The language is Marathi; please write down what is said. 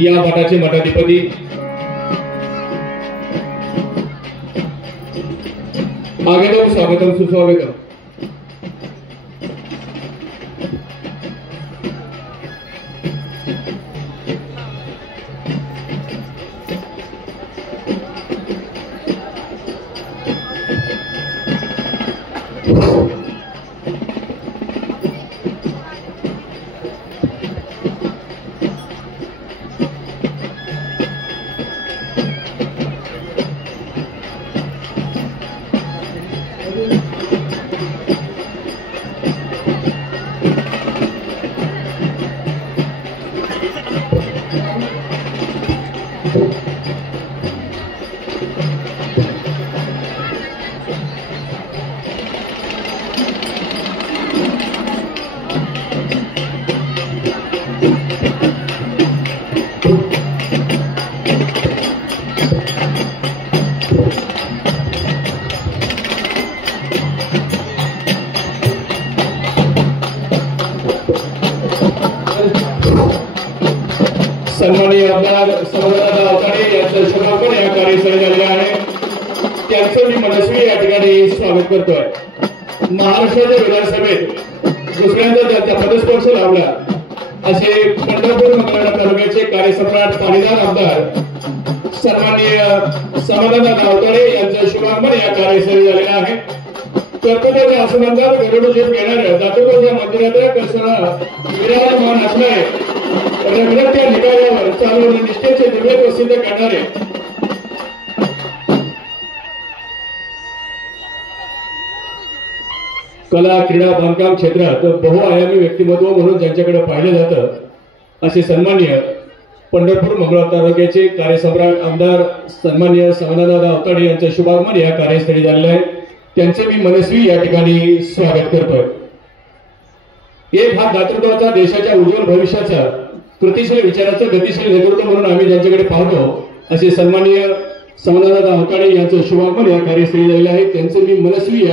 या मठाचे मठाधिपती आगेदम स्वागतम सुस्वागतम। सन्माननीय आमदार समाधान अवताडे यांचं शुभारंभ या कार्यक्रमात झालेला आहे। त्यांचं मी मनस्वी या ठिकाणी स्वागत करतोय। महाराष्ट्राच्या विधानसभेत दुसऱ्यांदा त्यांचा पदस्पर्श लावला असे पंढरपूर मंगळवेढा तालुक्याचे कार्यसम्राट पाणीदार आमदार सन्माननीय समाधान अवताडे यांचं शुभारंभ या कार्यक्रमात झालेला आहे। कर्तव्याच्या आसमंदार गरुडजीत घेणाऱ्या दातोबाच्या मंदिरात कसं विराजमान असणारे रंगरट्या निकालावर चालू निष्ठेचे दिव्य प्रसिद्ध करणारे कला क्रीडा बांधकाम क्षेत्रात बहुआयामी व्यक्तिमत्व म्हणून ज्यांच्याकडे पाहिलं जातं असे सन्माननीय पंढरपूर मंगळवेढा तालुक्याचे कार्यसम्राट आमदार सन्माननीय समाधानदादा अवताडे यांचा शुभारंभ या कार्यस्थळी झालेला आहे। त्यांचे मी मनस्वी या ठिकाणी स्वागत करतोय। एक हा दातृत्वाचा देशाच्या उज्ज्वल भविष्याचा कृतिशील विचाराचं गतिशील नेतृत्व म्हणून आम्ही ज्यांच्याकडे पाहतो असे सन्माननीय समाधानदादा अवताडे यांचं शुभारंभ या कार्यस्थळी झालेलं आहे। त्यांचे मी मनस्वी